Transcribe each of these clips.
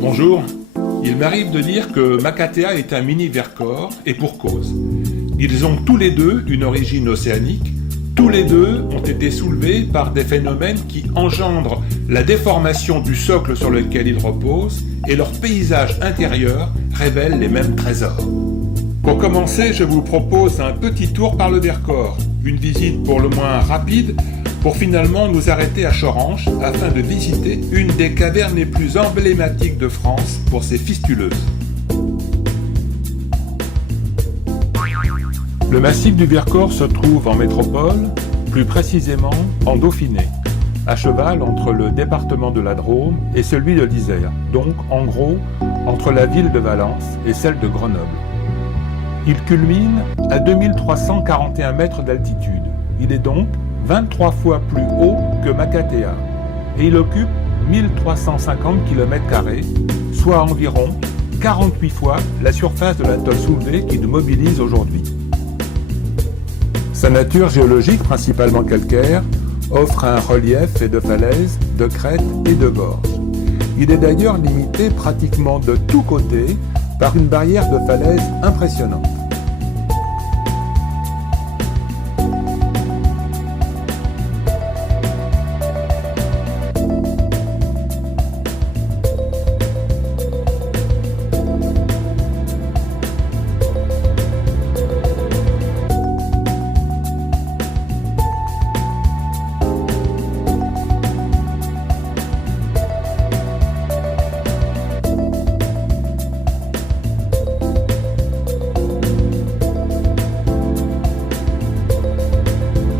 Bonjour, il m'arrive de dire que Makatea est un mini-vercors, et pour cause. Ils ont tous les deux une origine océanique, tous les deux ont été soulevés par des phénomènes qui engendrent la déformation du socle sur lequel ils reposent, et leur paysage intérieur révèle les mêmes trésors. Pour commencer, je vous propose un petit tour par le Vercors, une visite pour le moins rapide, pour finalement nous arrêter à Choranche afin de visiter une des cavernes les plus emblématiques de France pour ses fistuleuses. Le massif du Vercors se trouve en métropole, plus précisément en Dauphiné, à cheval entre le département de la Drôme et celui de l'Isère, donc en gros entre la ville de Valence et celle de Grenoble. Il culmine à 2341 mètres d'altitude. Il est donc 23 fois plus haut que Makatea et il occupe 1350 km², soit environ 48 fois la surface de l'atoll soulevé qui nous mobilise aujourd'hui. Sa nature géologique, principalement calcaire, offre un relief fait de falaises, de crêtes et de gorges. Il est d'ailleurs limité pratiquement de tous côtés par une barrière de falaises impressionnante.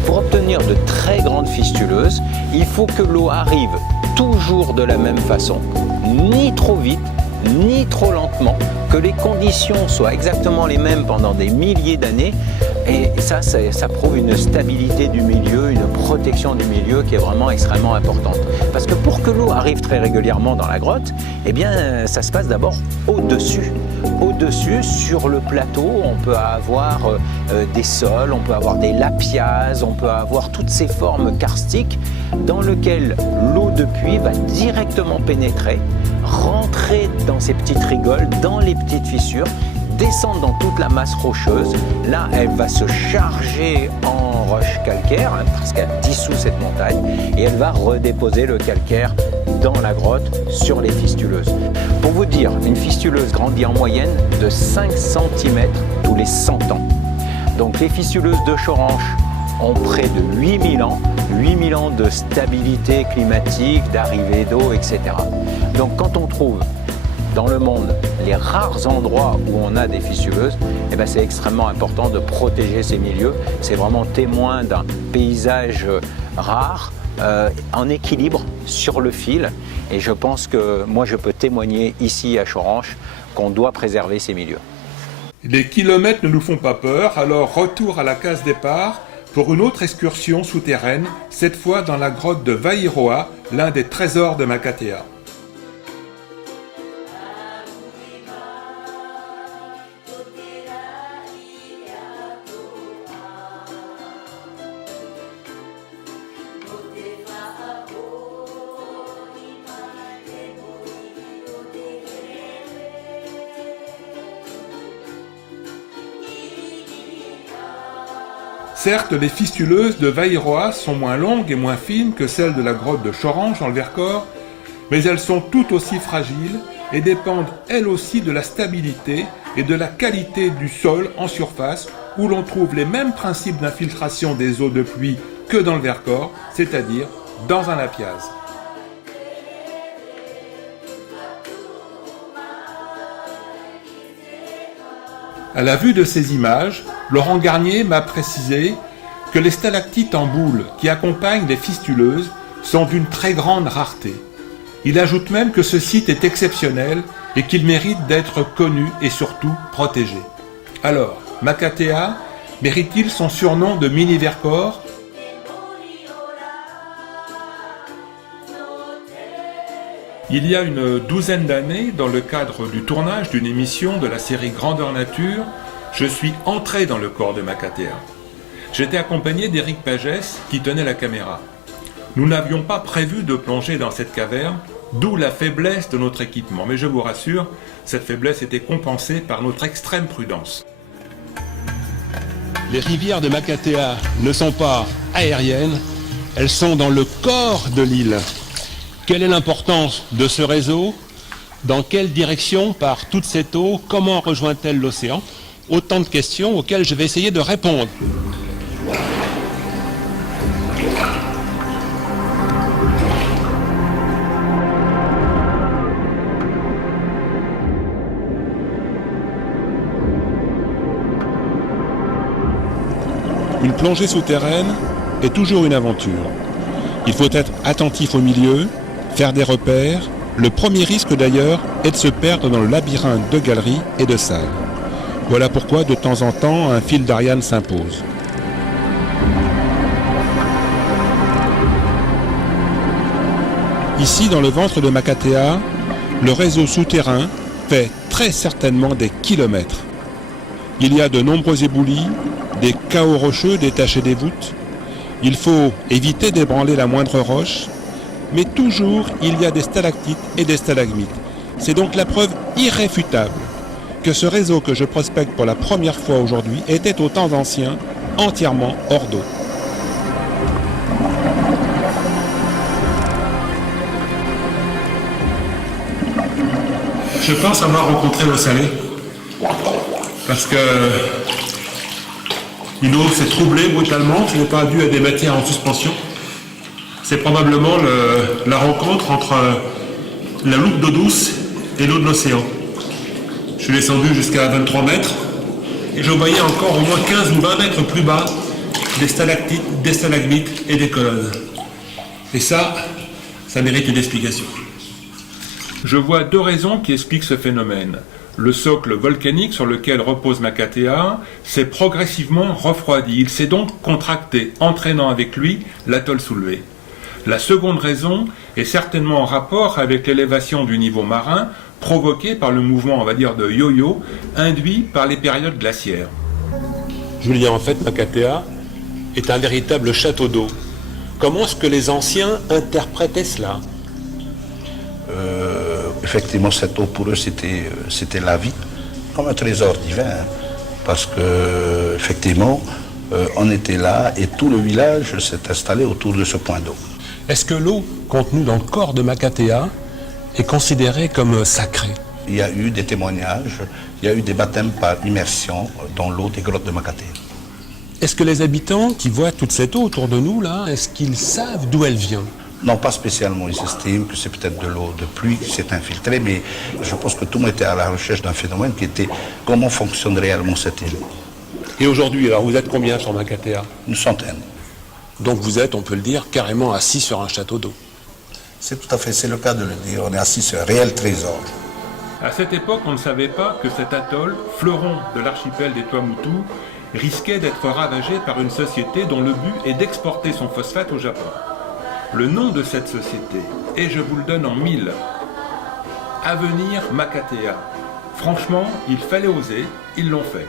Pour obtenir de très grandes fistuleuses, il faut que l'eau arrive toujours de la même façon, ni trop vite, ni trop lentement, que les conditions soient exactement les mêmes pendant des milliers d'années. Et ça prouve une stabilité du milieu, une protection du milieu qui est vraiment extrêmement importante. Parce que pour que l'eau arrive très régulièrement dans la grotte, eh bien, ça se passe d'abord au-dessus. Au-dessus, sur le plateau, on peut avoir des sols, on peut avoir des lapiaz, on peut avoir toutes ces formes karstiques dans lesquelles l'eau de pluie va directement pénétrer, rentrer dans ces petites rigoles, dans les petites fissures, descendre dans toute la masse rocheuse. Là, elle va se charger en roche calcaire, parce qu'elle dissout cette montagne, et elle va redéposer le calcaire dans la grotte sur les fistuleuses. Pour vous dire, une fistuleuse grandit en moyenne de 5 cm tous les 100 ans. Donc les fistuleuses de Choranche ont près de 8000 ans, 8000 ans de stabilité climatique, d'arrivée d'eau, etc. Donc quand on trouve dans le monde les rares endroits où on a des fistuleuses, eh ben c'est extrêmement important de protéger ces milieux. C'est vraiment témoin d'un paysage rare, en équilibre sur le fil. Et je pense que moi je peux témoigner ici à Choranche qu'on doit préserver ces milieux. Les kilomètres ne nous font pas peur, alors retour à la case départ pour une autre excursion souterraine, cette fois dans la grotte de Wairoa, l'un des trésors de Makatea. Certes, les fistuleuses de Wairoa sont moins longues et moins fines que celles de la grotte de Choranche dans le Vercors, mais elles sont tout aussi fragiles et dépendent elles aussi de la stabilité et de la qualité du sol en surface où l'on trouve les mêmes principes d'infiltration des eaux de pluie que dans le Vercors, c'est-à-dire dans un lapiaz. À la vue de ces images, Laurent Garnier m'a précisé que les stalactites en boule qui accompagnent les fistuleuses sont d'une très grande rareté. Il ajoute même que ce site est exceptionnel et qu'il mérite d'être connu et surtout protégé. Alors, Makatea mérite-t-il son surnom de mini-Vercors ? Il y a une douzaine d'années, dans le cadre du tournage d'une émission de la série Grandeur Nature, je suis entré dans le corps de Makatea. J'étais accompagné d'Éric Pagès qui tenait la caméra. Nous n'avions pas prévu de plonger dans cette caverne, D'où la faiblesse de notre équipement. Mais je vous rassure, cette faiblesse était compensée par notre extrême prudence. Les rivières de Makatea ne sont pas aériennes, elles sont dans le corps de l'île. Quelle est l'importance de ce réseau? Dans quelle direction part toute cette eau? Comment rejoint-elle l'océan? Autant de questions auxquelles je vais essayer de répondre. Une plongée souterraine est toujours une aventure. Il faut être attentif au milieu, faire des repères. Le premier risque d'ailleurs est de se perdre dans le labyrinthe de galeries et de salles. Voilà pourquoi de temps en temps un fil d'Ariane s'impose. Ici, dans le ventre de Makatea, le réseau souterrain fait très certainement des kilomètres. Il y a de nombreux éboulis, des cahots rocheux détachés des voûtes. Il faut éviter d'ébranler la moindre roche, mais toujours il y a des stalactites et des stalagmites. C'est donc la preuve irréfutable que ce réseau que je prospecte pour la première fois aujourd'hui était au temps ancien entièrement hors d'eau. Je pense avoir rencontré l'eau salée parce que une eau s'est troublée brutalement, ce n'est pas dû à des matières en suspension. C'est probablement la rencontre entre la loupe d'eau douce et l'eau de l'océan. Je suis descendu jusqu'à 23 mètres et je voyais encore au moins 15 ou 20 mètres plus bas des stalactites, des stalagmites et des colonnes. Et ça mérite une explication. Je vois deux raisons qui expliquent ce phénomène. Le socle volcanique sur lequel repose Makatea s'est progressivement refroidi. Il s'est donc contracté, entraînant avec lui l'atoll soulevé. La seconde raison est certainement en rapport avec l'élévation du niveau marin provoquée par le mouvement, on va dire, de yo-yo, induit par les périodes glaciaires. Julien, en fait, Makatea est un véritable château d'eau. Comment est-ce que les anciens interprétaient cela? Effectivement, cette eau pour eux, c'était la vie, comme un trésor divin, hein, parce que effectivement, on était là et tout le village s'est installé autour de ce point d'eau. Est-ce que l'eau contenue dans le corps de Makatea est considérée comme sacrée? Il y a eu des témoignages, il y a eu des baptêmes par immersion dans l'eau des grottes de Makatea. Est-ce que les habitants qui voient toute cette eau autour de nous, là, est-ce qu'ils savent d'où elle vient? Non, pas spécialement. Ils estiment que c'est peut-être de l'eau de pluie qui s'est infiltrée, mais je pense que tout le monde était à la recherche d'un phénomène qui était comment fonctionne réellement cette île. Et aujourd'hui, alors vous êtes combien sur Makatea? Une centaine. Donc vous êtes, on peut le dire, carrément assis sur un château d'eau. C'est tout à fait, c'est le cas de le dire. On est assis sur un réel trésor. À cette époque, on ne savait pas que cet atoll, fleuron de l'archipel des Tuamotu, risquait d'être ravagé par une société dont le but est d'exporter son phosphate au Japon. Le nom de cette société, et je vous le donne en 1000, Avenir Makatea. Franchement, il fallait oser, ils l'ont fait.